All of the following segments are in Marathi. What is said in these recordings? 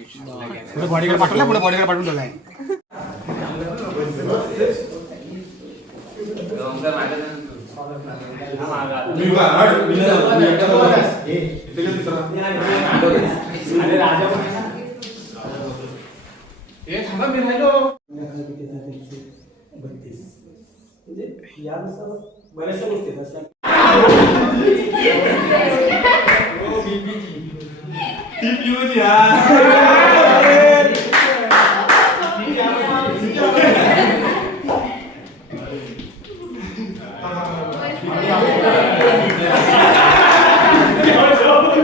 पुढे बॉडीगार्ड पाठवला पुढे बॉडीगार्ड पाठवून ठेवलाय ए थांबा बऱ्याचशा गोष्टी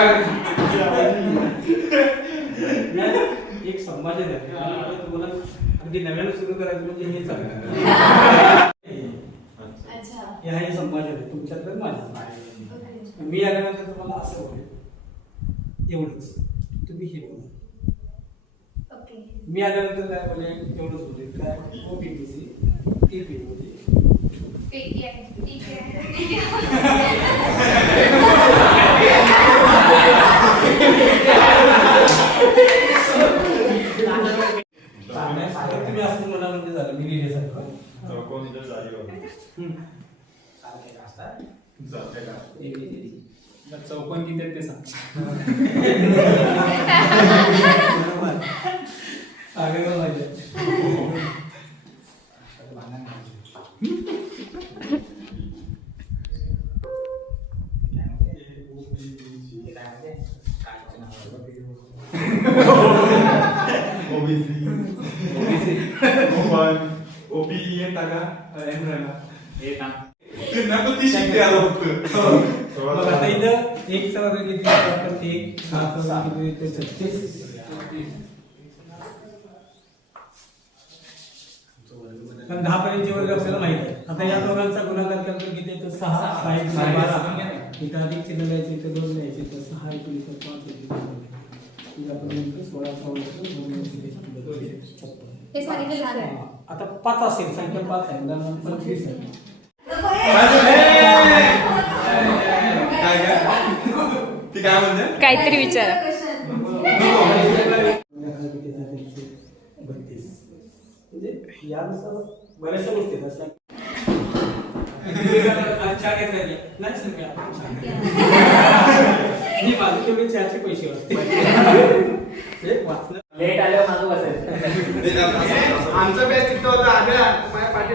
आहेत अशा एक संभाषण आहे तुम्हाला अगदी नव्यानं सुरू करायचं म्हणजे हे अच्छा हे संभाषण आहे तुमच्याकडे माझ्या मी आल्यानंतर तुम्हाला असं होईल एवढंच. तुम्ही हे बोला. मी आल्यानंतर काय बोले? एवढंच बोले. काय? हो पीपीसी ती पी तुम्ही असं मला म्हणजे झालं. मी लिहिले सारखं. कोणी तर जागी असतात चौकोन किती आहेत ते सांग बरोबर. सांगायला पाहिजे. मग आता इथं एक सवाल किती आपण एक सहा सवाल किती ते छत्तीस कारण दहा पर्यंतचे वर्ग आपल्याला माहीत आहे आता या दोघांचा गुणाकार केला तर किती येतो सहा सहा. एक सहा, बारा. इथं अधिक चिन्ह द्यायचे इथं दोन द्यायचे तर सहा एक इथं पाच एक इथं आपण म्हणतो सोळा सोळा इथं दोन. छप्पन. हे हा, आता पाच असेल संख्या पाच आहे. पंचवीस आहे. ती काय म्हणते काहीतरी विचारा. म्हणजे बऱ्याचशा गोष्टी मी चहाचे पैसे वाचते हे लेट आल्यावर माझं बसायचं. आमचं बॅच तिथं होतं आल्या माझ्या पाठी